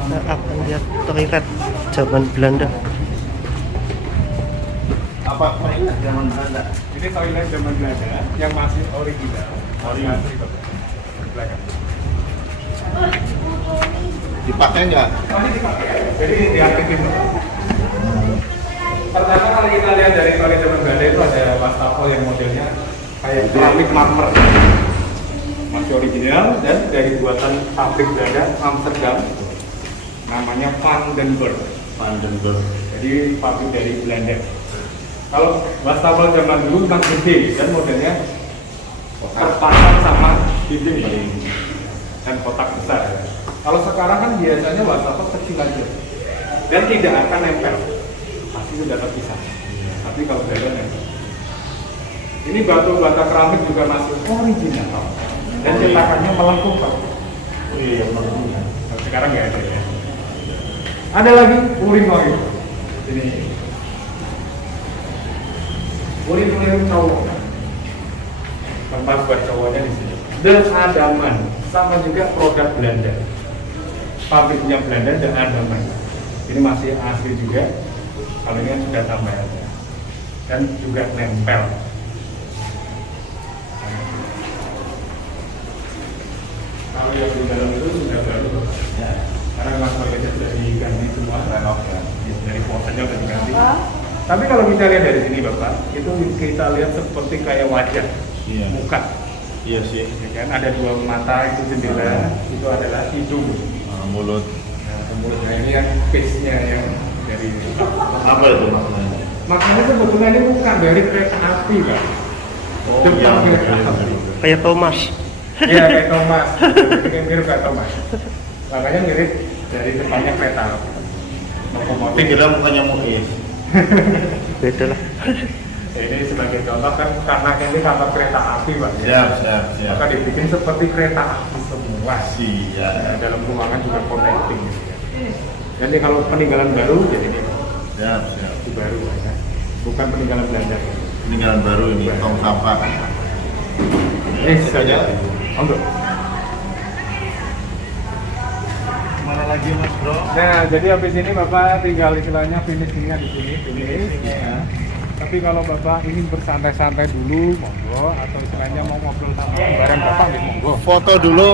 Kita akan lihat toilet zaman Belanda. Apa mainan zaman Belanda? Ini toilet zaman Belanda yang masih original. Original. Asli, Bapak. Belakang. Dipakai nggak? Masih dipakai. Jadi diaktifin. Pertama kali kita lihat dari toilet zaman Belanda itu ada wastafel yang modelnya kayak keramik marmer. Masih original dan dari buatan pabrik Belanda Amsterdam. Namanya Vandenberg. Vandenberg. Jadi pabrik dari Belanda. Kalau wastafel zaman dulu memang gede dan modelnya terpasang sama dinding dan kotak besar ya. Kalau sekarang kan biasanya wastafel kecil aja dan tidak akan nempel, pasti sudah terpisah. Tapi kalau beda nempel. Ini batu bata keramik juga masih original dan cetakannya melengkung Pak. Oh iya, melengkung. Kalau sekarang nggak ada ya. Ada lagi urin-urin. Ini urin-urin cowok. Tempat buat cowoknya di sini. Dan Andaman, sama juga produk Belanda. Pabriknya Belanda dan Andaman. Ini masih asli juga. Kalau ini kan sudah tambahan dan juga nempel. Kalau yang di dalam itu sudah baru, ya. Karena memang toiletnya sudah diganti semua, dari portanya sudah diganti. Tapi kalau kita lihat dari sini Bapak, itu kita lihat seperti kayak wajah, muka. Iya sih. Ya kan? Ada dua mata, itu jendela, itu adalah hidung. Mulut. Nah, mulut. Nah, ini yang face-nya yang dari Apa itu maknanya? makanya sebetulnya ini bukan dari kereta api Pak. Oh, Depan iya, kereta iya, api. iya. Kayak Thomas. Iya kayak Thomas, ini mirip kayak Thomas. Makanya mirip dari depannya kereta api. Lokomotif. Kira mukanya Muiz. Beda lah. Ini sebagai contoh kan karena ini kantor kereta api Pak. Siap. Maka dibikin seperti kereta api semua. Siap. Nah, dalam ruangan juga connecting gitu ya. Jadi kalau peninggalan baru jadi ini Siap. itu baru ya. Bukan peninggalan Belanda. Peninggalan baru ini, tong sampah. Saja. Untuk. Mana lagi Mas Bro? Nah, jadi habis ini Bapak tinggal istilahnya finishingnya di sini, finish. Ya. Tapi kalau Bapak ingin bersantai-santai dulu, monggo. Atau istilahnya mau ngobrol sama bareng Bapak, monggo. Foto dulu.